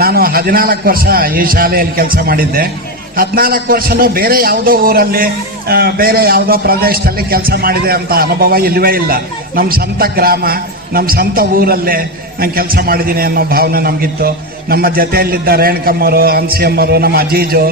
ನಾನು 14 ವರ್ಷ ಈ ಶಾಲೆಯಲ್ಲಿ ಕೆಲಸ ಮಾಡಿದ್ದೆ. 14 ವರ್ಷನೂ ಬೇರೆ ಯಾವುದೋ ಊರಲ್ಲಿ ಬೇರೆ ಯಾವುದೋ ಪ್ರದೇಶದಲ್ಲಿ ಕೆಲಸ ಮಾಡಿದೆ ಅಂತ ಅನುಭವ ಇಲ್ಲವೇ ಇಲ್ಲ. ನಮ್ಮ ಸ್ವಂತ ಗ್ರಾಮ, ನಮ್ಮ ಸ್ವಂತ ಊರಲ್ಲೇ ನಾನು ಕೆಲಸ ಮಾಡಿದ್ದೀನಿ ಅನ್ನೋ ಭಾವನೆ ನಮಗಿತ್ತು. ನಮ್ಮ ಜೊತೆಯಲ್ಲಿದ್ದ ರೇಣುಕಮ್ಮರು, ಹಂಸಿಯಮ್ಮರು, ನಮ್ಮ ಅಜೀಜು,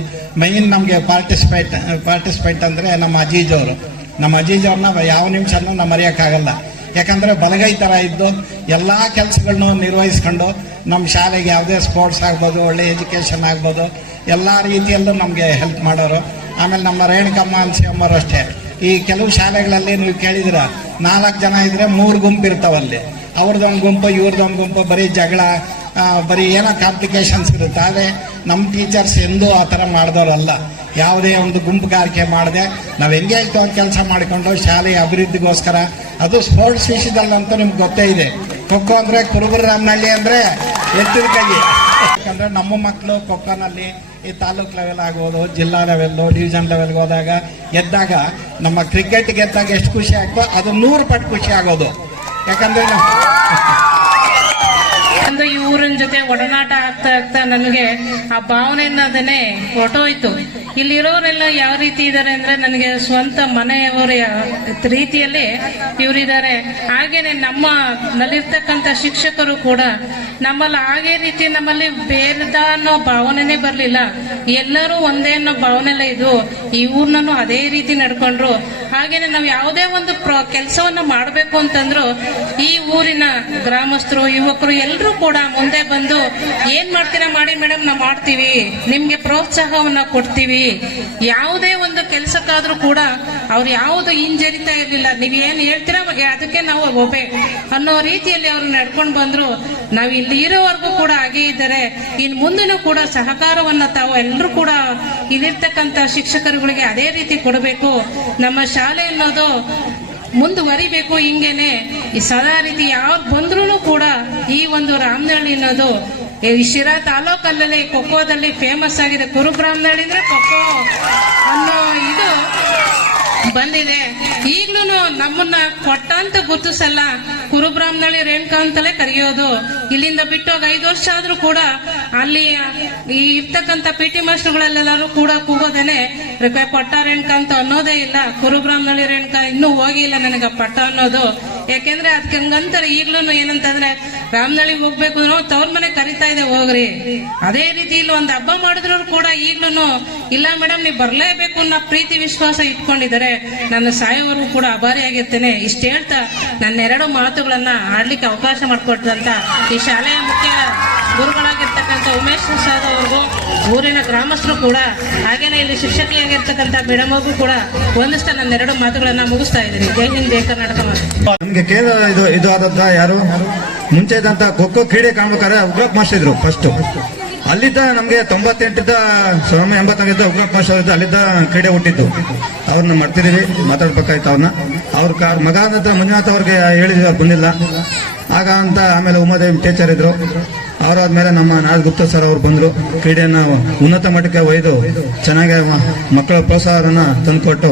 ಮೈನ್ ನಮಗೆ ಪಾರ್ಟಿಸಿಪೇಟ್ ಅಂದರೆ ನಮ್ಮ ಅಜೀಜವರು. ನಮ್ಮ ಅಜೀಜವ್ರನ್ನ ಯಾವ ನಿಮಿಷನೂ ನಾವು ಮರೆಯೋಕ್ಕಾಗಲ್ಲ. ಯಾಕಂದರೆ ಬಲಗೈ ಥರ ಇದ್ದು ಎಲ್ಲ ಕೆಲಸಗಳನ್ನೂ ನಿರ್ವಹಿಸ್ಕೊಂಡು ನಮ್ಮ ಶಾಲೆಗೆ ಯಾವುದೇ ಸ್ಪೋರ್ಟ್ಸ್ ಆಗ್ಬೋದು, ಒಳ್ಳೆ ಎಜುಕೇಷನ್ ಆಗ್ಬೋದು, ಎಲ್ಲ ರೀತಿಯಲ್ಲೂ ನಮಗೆ ಹೆಲ್ಪ್ ಮಾಡೋರು. ಆಮೇಲೆ ನಮ್ಮ ರೇಣುಕಮ್ಮ, ಹಂಸಿಯಮ್ಮರು ಅಷ್ಟೇ. ಈ ಕೆಲವು ಶಾಲೆಗಳಲ್ಲಿ ನೀವು ಕೇಳಿದಿರ 4 ಜನ ಇದ್ದರೆ 3 ಗುಂಪು ಇರ್ತಾವಲ್ಲಿ. ಅವ್ರದ್ದೊಂದು ಗುಂಪು, ಇವ್ರದ್ದೊಂದು ಗುಂಪು, ಬರೀ ಜಗಳ, ಬರೀ ಏನೋ ಕಾಂಪ್ಲಿಕೇಶನ್ಸ್ ಇರುತ್ತೆ. ಆದರೆ ನಮ್ಮ ಟೀಚರ್ಸ್ ಎಂದೂ ಆ ಥರ ಮಾಡಿದವರಲ್ಲ. ಯಾವುದೇ ಒಂದು ಗುಂಪುಗಾರಿಕೆ ಮಾಡದೆ ನಾವು ಹೆಂಗೆ ಆಯಿತು ಕೆಲಸ ಮಾಡಿಕೊಂಡು ಶಾಲೆಯ ಅಭಿವೃದ್ಧಿಗೋಸ್ಕರ, ಅದು ಸ್ಪೋರ್ಟ್ಸ್ ವಿಷಯದಲ್ಲಂತೂ ನಿಮ್ಗೆ ಗೊತ್ತೇ ಇದೆ. ಖೋಖೋ ಅಂದರೆ ಕುರುಬುರಾಮನಹಳ್ಳಿ ಅಂದರೆ ಎತ್ತಿದ ಕೈ. ಯಾಕಂದರೆ ನಮ್ಮ ಮಕ್ಕಳು ಖೋಖೋನಲ್ಲಿ ಈ ತಾಲೂಕ್ ಲೆವೆಲ್ ಆಗ್ಬೋದು, ಜಿಲ್ಲಾ ಲೆವೆಲ್ಲು, ಡಿವಿಷನ್ ಲೆವೆಲ್ಗೆ ಹೋದಾಗ ಗೆದ್ದಾಗ, ನಮ್ಮ ಕ್ರಿಕೆಟ್ ಗೆದ್ದಾಗ ಎಷ್ಟು ಖುಷಿ ಆಗ್ತೋ ಅದು 100 ಪಟ್ಟು ಖುಷಿ ಆಗೋದು. ಯಾಕಂದರೆ ಈ ಊರಿನ ಜೊತೆ ಒಡನಾಟ ಆಗ್ತಾ ಆಗ್ತಾ ನನಗೆ ಆ ಭಾವನೆ ಅನ್ನೋದನ್ನೇ ಹೊರಟೋಯ್ತು. ಇಲ್ಲಿರೋರೆಲ್ಲ ಯಾವ ರೀತಿ ಇದ್ದಾರೆ ಅಂದ್ರೆ ನನಗೆ ಸ್ವಂತ ಮನೆಯವರ ರೀತಿಯಲ್ಲಿ ಇವರಿದ್ದಾರೆ. ಹಾಗೇನೆ ನಲ್ಲಿರ್ತಕ್ಕಂಥ ಶಿಕ್ಷಕರು ಕೂಡ ನಮ್ಮಲ್ಲಿ ಹಾಗೆ ರೀತಿ ನಮ್ಮಲ್ಲಿ ಬೇರೆದ ಅನ್ನೋ ಭಾವನೆನೇ ಬರಲಿಲ್ಲ. ಎಲ್ಲರೂ ಒಂದೇ ಅನ್ನೋ ಭಾವನೆಲ್ಲ ಇದು. ಈ ಊರ್ನೂ ಅದೇ ರೀತಿ ನಡ್ಕೊಂಡ್ರು. ಹಾಗೇನೆ ನಾವು ಯಾವುದೇ ಒಂದು ಕೆಲಸವನ್ನ ಮಾಡಬೇಕು ಅಂತಂದ್ರು ಈ ಊರಿನ ಗ್ರಾಮಸ್ಥರು, ಯುವಕರು ಎಲ್ಲರೂ ಕೂಡ ಮುಂದೆ ಬಂದು ಏನ್ ಮಾಡ್ತೀರಾ ಮಾಡಿ ಮೇಡಮ್, ನಾವು ಮಾಡ್ತೀವಿ, ನಿಮ್ಗೆ ಪ್ರೋತ್ಸಾಹವನ್ನ ಕೊಡ್ತೀವಿ. ಯಾವುದೇ ಒಂದು ಕೆಲಸಕ್ಕಾದ್ರೂ ಕೂಡ ಅವ್ರು ಯಾವುದು ಹಿಂಜರಿತಾ ಇರ್ಲಿಲ್ಲ. ನೀವೇನ್ ಹೇಳ್ತೀರಾ ಅದಕ್ಕೆ ನಾವು ಒಬ್ಬೆ ಅನ್ನೋ ರೀತಿಯಲ್ಲಿ ಅವ್ರು ನಡ್ಕೊಂಡು ಬಂದ್ರು. ನಾವು ಇಲ್ಲಿ ಇರೋವರೆಗೂ ಕೂಡ ಹಾಗೆ ಇದ್ದಾರೆ. ಇನ್ನು ಮುಂದೆನೂ ಕೂಡ ಸಹಕಾರವನ್ನ ತಾವು ಎಲ್ಲರೂ ಕೂಡ ಇಲ್ಲಿರ್ತಕ್ಕಂಥ ಶಿಕ್ಷಕರುಗಳಿಗೆ ಅದೇ ರೀತಿ ಕೊಡಬೇಕು. ನಮ್ಮ ಶಾಲೆ ಅನ್ನೋದು ಮುಂದುವರಿಬೇಕು. ಹಿಂಗೇನೆ ಈ ಸದಾ ರೀತಿ ಯಾವ್ದು ಬಂದ್ರೂ ಕೂಡ ಈ ಒಂದು ರಾಮನಹಳ್ಳಿ ಅನ್ನೋದು ಈ ಶಿರಾ ತಾಲೂಕಲ್ಲೇ ಖೋಖೋದಲ್ಲಿ ಫೇಮಸ್ ಆಗಿದೆ. ಕುರುಬ್ರಾಮನಹಳ್ಳಿ ಅಂದ್ರೆ ಖೋಖೋ ಅನ್ನೋ ಇದು ಬಂದಿದೆ. ಈಗ್ಲೂ ನಮ್ಮನ್ನ ಕೊಟ್ಟಂತ ಗುರುತಿಸಲ್ಲ. ಕುರುಬ್ರಾಮನಹಳ್ಳಿ ರೇಣುಕಾ ಅಂತಲೇ ಕರೆಯೋದು. ಇಲ್ಲಿಂದ ಬಿಟ್ಟೋಗ 5 ವರ್ಷ ಆದ್ರೂ ಕೂಡ ಅಲ್ಲಿ ಈ ಇರ್ತಕ್ಕಂಥ PT ಮಾಸ್ಟರ್ಗಳೆಲ್ಲರೂ ಕೂಡ ಕೂಗೋದೇನೆ ಪಟ್ಟ ರೇಣುಕಾ ಅಂತ ಅನ್ನೋದೇ ಇಲ್ಲ. ಕುರುಬ್ರಾಮನಹಳ್ಳಿ ರೇಣುಕಾ ಇನ್ನೂ ಹೋಗಿಲ್ಲ ನನಗ ಪಟ್ಟ ಅನ್ನೋದು. ಯಾಕೆಂದ್ರೆ ಅದಕ್ಕೆ ಹಂಗಂತಾರೆ. ಈಗ್ಲೂ ಏನಂತಂದ್ರೆ ರಾಮನಹಳ್ಳಿಗೆ ಹೋಗ್ಬೇಕು ಅನ್ನೋ ತವ್ರ ಮನೆ ಕರಿತಾ ಇದೆ, ಹೋಗ್ರಿ. ಅದೇ ರೀತಿ ಇಲ್ಲಿ ಒಂದು ಹಬ್ಬ ಮಾಡಿದ್ರು ಕೂಡ ಈಗ್ಲೂ ಇಲ್ಲ ಮೇಡಮ್ ನೀವು ಬರ್ಲೇಬೇಕು ಅನ್ನೋ ಪ್ರೀತಿ ವಿಶ್ವಾಸ ಇಟ್ಕೊಂಡಿದ್ದಾರೆ. ನನ್ನ ಸಾಯೋವರೆಗೂ ಕೂಡ ಆಭಾರಿಯಾಗಿರ್ತೇನೆ. ಇಷ್ಟ ಹೇಳ್ತಾ ನನ್ನ 2 ಮಾತುಗಳನ್ನ ಆಡ್ಲಿಕ್ಕೆ ಅವಕಾಶ ಮಾಡಿಕೊಟ್ಟಂತ ಈ ಶಾಲೆಯ ಮುಖ್ಯ ಗುರುಗಳಾಗಿರ್ತಕ್ಕಂಥ ಉಮೇಶ್ ಪ್ರಸಾದ್ ಅವ್ರಿಗೂ, ಊರಿನ ಗ್ರಾಮಸ್ಥರು ಕೂಡ, ಹಾಗೇನೆ ಇಲ್ಲಿ ಶಿಕ್ಷಕಿಯಾಗಿರ್ತಕ್ಕಂಥ ಮೇಡಮ್ ಅವ್ರಿಗೂ ಕೂಡ ಒಂದಿಷ್ಟ ನನ್ನ 2 ಮಾತುಗಳನ್ನ ಮುಗಿಸ್ತಾ ಇದ್ದೀನಿ. ಜೈ ಹಿಂದ್, ಜೈ ಕರ್ನಾಟಕ. ನಮ್ಗೆ ಕೇಂದ್ರ ಇದು ಆದಂತ ಯಾರು ಮುಂಚೆ ಇದ್ದಂತ ಖೋಖೋ ಕ್ರೀಡೆ ಕಾಣ್ಬೇಕಾದ್ರೆ ಉಗ್ರಪ್ಪ ಮಾಸ್ಟರ್ ಇದ್ರು ಫಸ್ಟ್. ಅಲ್ಲಿದ್ದ ನಮ್ಗೆ 1980 ಉಗ್ರಪ್ಪ ಮಾಸ್ಟರ್ ಇದ್ದ, ಅಲ್ಲಿದ್ದ ಕ್ರೀಡೆ ಹುಟ್ಟಿದ್ದು. ಅವ್ರನ್ನ ಮಾಡ್ತಿದೀವಿ, ಮಾತಾಡ್ಬೇಕಾಯ್ತು ಅವ್ರನ್ನ. ಅವ್ರ ಮಗ ಅಂತ ಮಂಜುನಾಥ್ ಅವ್ರಿಗೆ ಹೇಳಿದ್ವಿ, ಅವ್ರು ಬಂದಿಲ್ಲ. ಆಗ ಅಂತ ಆಮೇಲೆ ಉಮಾದೇವಿ ಟೀಚರ್ ಇದ್ರು. ಅವರಾದ್ಮೇಲೆ ನಮ್ಮ ನಾರಾಯಣ ಗುಪ್ತಾ ಸರ್ ಅವ್ರು ಬಂದ್ರು. ಕ್ರೀಡೆಯನ್ನ ಉನ್ನತ ಮಟ್ಟಕ್ಕೆ ಒಯ್ದು ಚೆನ್ನಾಗಿ ಮಕ್ಕಳ ಪ್ರೋತ್ಸಾಹನ ತಂದುಕೊಟ್ಟು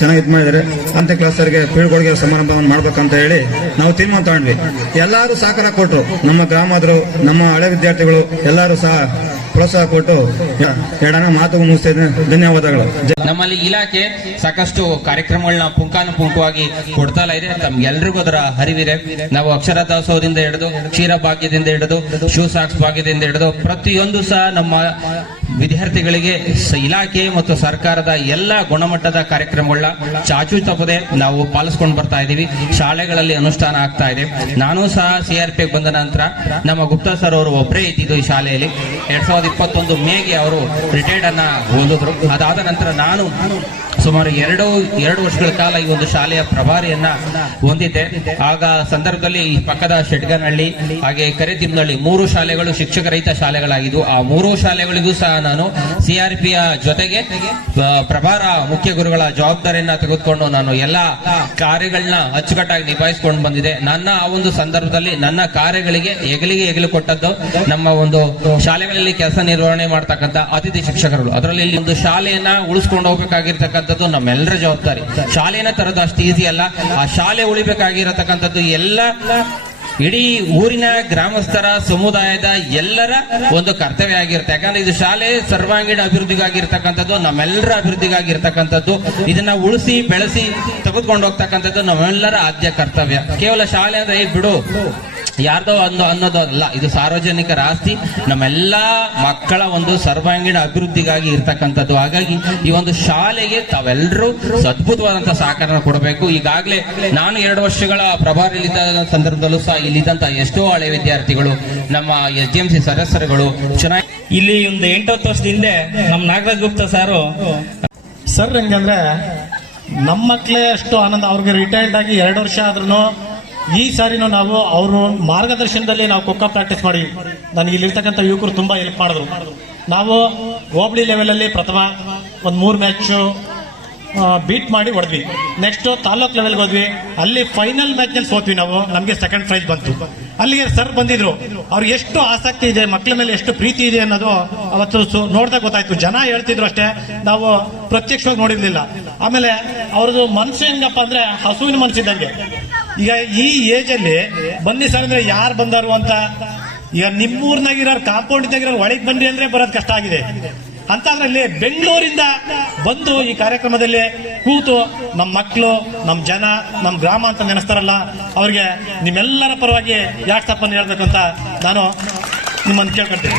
ಚೆನ್ನಾಗಿ ಇದು ಮಾಡಿದ್ದಾರೆ. 10ನೇ ಕ್ಲಾಸರ್ಗೆ ಬೀಳ್ಕೊಡುಗೆ ಸಮಾರಂಭವನ್ನು ಮಾಡ್ಬೇಕಂತ ಹೇಳಿ ನಾವು ತೀರ್ಮಾನ ತಗೊಂಡ್ವಿ. ಎಲ್ಲರೂ ಸಹಕಾರ ಕೊಟ್ಟರು. ನಮ್ಮ ಗ್ರಾಮದ್ರು, ನಮ್ಮ ಹಳೆ ವಿದ್ಯಾರ್ಥಿಗಳು ಎಲ್ಲರೂ ಸಹ ಪ್ರೋತ್ಸಾಹ ಕೊಟ್ಟು 2 ಮಾತು ಮುಗಿಸ್ತಿದ್ದೇನೆ. ಧನ್ಯವಾದಗಳು. ನಮ್ಮಲ್ಲಿ ಇಲಾಖೆ ಸಾಕಷ್ಟು ಕಾರ್ಯಕ್ರಮಗಳನ್ನ ಪುಂಖಾನುಪುಂಖವಾಗಿ ಕೊಡ್ತಾ ಇದೆ. ತಮ್ಗೆಲ್ರಿಗೂ ಅದರ ಹರಿವಿದೆ. ನಾವು ಅಕ್ಷರ ದಾಸೋಹದಿಂದ ಹಿಡಿದು, ಕ್ಷೀರ ಭಾಗ್ಯದಿಂದ ಹಿಡಿದು, ಶೂ ಸಾಕ್ಸ್ ಭಾಗ್ಯದಿಂದ ಹಿಡಿದು ಪ್ರತಿಯೊಂದು ಸಹ ನಮ್ಮ ವಿದ್ಯಾರ್ಥಿಗಳಿಗೆ ಇಲಾಖೆ ಮತ್ತು ಸರ್ಕಾರದ ಎಲ್ಲ ಗುಣಮಟ್ಟದ ಕಾರ್ಯಕ್ರಮಗಳನ್ನ ಚಾಚು ತಪ್ಪದೆ ನಾವು ಪಾಲಿಸ್ಕೊಂಡು ಬರ್ತಾ ಇದ್ದೀವಿ. ಶಾಲೆಗಳಲ್ಲಿ ಅನುಷ್ಠಾನ ಆಗ್ತಾ ಇದೆ. ನಾನು ಸಹ CRP ಬಂದ ನಂತರ ನಮ್ಮ ಗುಪ್ತಾ ಸರ್ ಅವರು ಒಬ್ಬರೇ ಇದ್ದಿದ್ದು ಈ ಶಾಲೆಯಲ್ಲಿ. 2021 ಮೇಗೆ ಅವರು ರಿಟೈರ್ಡ್ ಅನ್ನ ಹೊಂದಿದ್ರು. ಅದಾದ ನಂತರ ನಾನು ಸುಮಾರು 2 ವರ್ಷಗಳ ಕಾಲ ಈ ಒಂದು ಶಾಲೆಯ ಪ್ರಭಾರಿಯನ್ನ ಹೊಂದಿದ್ದೆ. ಆಗ ಸಂದರ್ಭದಲ್ಲಿ ಈ ಪಕ್ಕದ ಶೆಟ್ಗನಹಳ್ಳಿ ಹಾಗೆ ಕರೆತಿಮ್ಮನಹಳ್ಳಿ 3 ಶಾಲೆಗಳು ಶಿಕ್ಷಕರಹಿತ ಶಾಲೆಗಳಾಗಿದ್ವು. ಆ 3 ಶಾಲೆಗಳಿಗೂ ಸಹ ನಾನು CRPಯ ಜೊತೆಗೆ ಪ್ರಭಾರ ಮುಖ್ಯ ಗುರುಗಳ ಜವಾಬ್ದಾರಿಯನ್ನ ತೆಗೆದುಕೊಂಡು ನಾನು ಎಲ್ಲಾ ಕಾರ್ಯಗಳನ್ನ ಅಚ್ಚುಕಟ್ಟಾಗಿ ನಿಭಾಯಿಸಿಕೊಂಡು ಬಂದಿದೆ. ನನ್ನ ಆ ಒಂದು ಸಂದರ್ಭದಲ್ಲಿ ನನ್ನ ಕಾರ್ಯಗಳಿಗೆ ಹೆಗಲು ಕೊಟ್ಟದ್ದು ನಮ್ಮ ಒಂದು ಶಾಲೆಗಳಲ್ಲಿ ಕೆಲಸ ನಿರ್ವಹಣೆ ಮಾಡ್ತಕ್ಕಂಥ ಅತಿಥಿ ಶಿಕ್ಷಕರು. ಅದರಲ್ಲಿ ಇಲ್ಲಿ ಒಂದು ಶಾಲೆಯನ್ನ ಉಳಿಸ್ಕೊಂಡು ಹೋಗ್ಬೇಕಾಗಿರ್ತಕ್ಕಂಥದ್ದು ನಮ್ಮೆಲ್ಲರ ಜವಾಬ್ದಾರಿ. ಶಾಲೆಯನ್ನ ತರೋದು ಅಷ್ಟು ಈಸಿ ಅಲ್ಲ. ಆ ಶಾಲೆ ಉಳಿಬೇಕಾಗಿರತಕ್ಕಂಥದ್ದು ಎಲ್ಲ ಇಡೀ ಊರಿನ ಗ್ರಾಮಸ್ಥರ ಸಮುದಾಯದ ಎಲ್ಲರ ಒಂದು ಕರ್ತವ್ಯ ಆಗಿರುತ್ತೆ. ಯಾಕಂದ್ರೆ ಇದು ಶಾಲೆ ಸರ್ವಾಂಗೀಣ ಅಭಿವೃದ್ಧಿಗಾಗಿರ್ತಕ್ಕಂಥದ್ದು, ನಮ್ಮೆಲ್ಲರ ಅಭಿವೃದ್ಧಿಗಾಗಿರ್ತಕ್ಕಂಥದ್ದು. ಇದನ್ನ ಉಳಿಸಿ ಬೆಳೆಸಿ ತೆಗೆದುಕೊಂಡು ಹೋಗ್ತಕ್ಕಂಥದ್ದು ನಮ್ಮೆಲ್ಲರ ಆದ್ಯ ಕರ್ತವ್ಯ. ಕೇವಲ ಶಾಲೆ ಅಂದ್ರೆ ಬಿಡು ಯಾರ್ದೋ ಅನ್ನೋದು ಅಲ್ಲ, ಇದು ಸಾರ್ವಜನಿಕರ ಆಸ್ತಿ, ನಮ್ಮೆಲ್ಲಾ ಮಕ್ಕಳ ಒಂದು ಸರ್ವಾಂಗೀಣ ಅಭಿವೃದ್ಧಿಗಾಗಿ ಇರ್ತಕ್ಕಂಥದ್ದು. ಹಾಗಾಗಿ ಈ ಒಂದು ಶಾಲೆಗೆ ತಾವೆಲ್ಲರೂ ಅದ್ಭುತವಾದಂತಹ ಸಹಕಾರ ಕೊಡಬೇಕು. ಈಗಾಗಲೇ ನಾನು 2 ವರ್ಷಗಳ ಪ್ರಭಾರಿಯಲ್ಲಿದ್ದ ಸಂದರ್ಭದಲ್ಲೂ ಸಹ ಇಲ್ಲಿದ್ದಂತ ಎಷ್ಟೋ ಹಳೆ ವಿದ್ಯಾರ್ಥಿಗಳು, ನಮ್ಮ SDMC ಸದಸ್ಯರುಗಳು ಚೆನ್ನಾಗಿ ಇಲ್ಲಿ ಒಂದು 8-10 ವರ್ಷದ ಹಿಂದೆ ನಮ್ಮ ನಾಗರಾಜ್ ಗುಪ್ತಾ ಸರ್ ಹೆಂಗಂದ್ರೆ ನಮ್ಮ ಮಕ್ಕಳೇ ಅಷ್ಟು ಆನಂದ. ಅವ್ರಿಗೆ ರಿಟೈರ್ಡ್ ಆಗಿ 2 ವರ್ಷ ಆದ್ರೂ ಈ ಸಾರಿನೂ ನಾವು ಅವರು ಮಾರ್ಗದರ್ಶನದಲ್ಲಿ ನಾವು ಖೋಖೋ ಪ್ರಾಕ್ಟೀಸ್ ಮಾಡಿದ್ವಿ. ನನಗೆ ಇಲ್ಲಿರ್ತಕ್ಕಂಥ ಯುವಕರು ತುಂಬಾ ಹೆಲ್ಪ್ ಮಾಡಿದ್ರು. ನಾವು ಹೋಬಳಿ ಲೆವೆಲಲ್ಲಿ ಪ್ರಥಮ ಒಂದು 3 ಮ್ಯಾಚು ಬೀಟ್ ಮಾಡಿ ಹೊಡೆದ್ವಿ. ನೆಕ್ಸ್ಟ್ ತಾಲೂಕ್ ಲೆವೆಲ್ಗೆ ಹೋದ್ವಿ, ಅಲ್ಲಿ ಫೈನಲ್ ಮ್ಯಾಚ್ ನಲ್ಲಿ ಸೋತ್ವಿ ನಾವು. ನಮಗೆ ಸೆಕೆಂಡ್ ಪ್ರೈಸ್ ಬಂತು. ಅಲ್ಲಿಗೆ ಸರ್ ಬಂದಿದ್ರು. ಅವ್ರಿಗೆ ಎಷ್ಟು ಆಸಕ್ತಿ ಇದೆ, ಮಕ್ಕಳ ಮೇಲೆ ಎಷ್ಟು ಪ್ರೀತಿ ಇದೆ ಅನ್ನೋದು ಅವತ್ತು ನೋಡ್ದಾಗ ಗೊತ್ತಾಯ್ತು. ಜನ ಹೇಳ್ತಿದ್ರು ಅಷ್ಟೇ, ನಾವು ಪ್ರತ್ಯಕ್ಷವಾಗಿ ನೋಡಿರ್ಲಿಲ್ಲ. ಆಮೇಲೆ ಅವ್ರದ್ದು ಮನ್ಸು ಹೆಂಗಪ್ಪ ಅಂದ್ರೆ ಹಸುವಿನ ಮನ್ಸಿದ್ದಂಗೆ. ಈಗ ಈ ಏಜ್ ಅಲ್ಲಿ ಬನ್ನಿ ಸರ್ ಅಂದ್ರೆ ಯಾರು ಬಂದಾರು ಅಂತ, ಈಗ ನಿಮ್ಮೂರ್ನಾಗಿರೋರು ಕಾಂಪೌಂಡ್ ಇದ್ದಾಗಿರೋರು ಒಳಗೆ ಬನ್ನಿ ಅಂದ್ರೆ ಬರೋದು ಕಷ್ಟ ಆಗಿದೆ. ಅಂತದ್ರಲ್ಲಿ ಬೆಂಗಳೂರಿಂದ ಬಂದು ಈ ಕಾರ್ಯಕ್ರಮದಲ್ಲಿ ಕೂತು ನಮ್ಮ ಮಕ್ಕಳು, ನಮ್ಮ ಜನ, ನಮ್ಮ ಗ್ರಾಮ ಅಂತ ನೆನೆಸ್ತಾರಲ್ಲ, ಅವ್ರಿಗೆ ನಿಮ್ಮೆಲ್ಲರ ಪರವಾಗಿ ಯಾಕೆ ತಪ್ಪನ್ನು ಹೇಳ್ಬೇಕಂತ ನಾನು ನಿಮ್ಮನ್ನು ಕೇಳ್ಕೊಳ್ತೀನಿ.